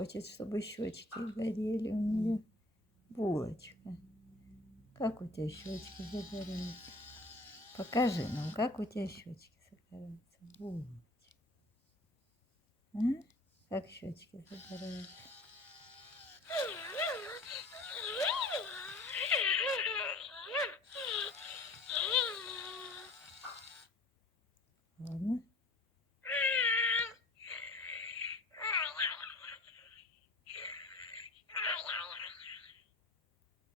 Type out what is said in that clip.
хочет, чтобы щечки горели у нее. Булочка, как у тебя щечки загораются? Покажи нам, как у тебя щечки загораются. Булочка. А? Как щечки загораются?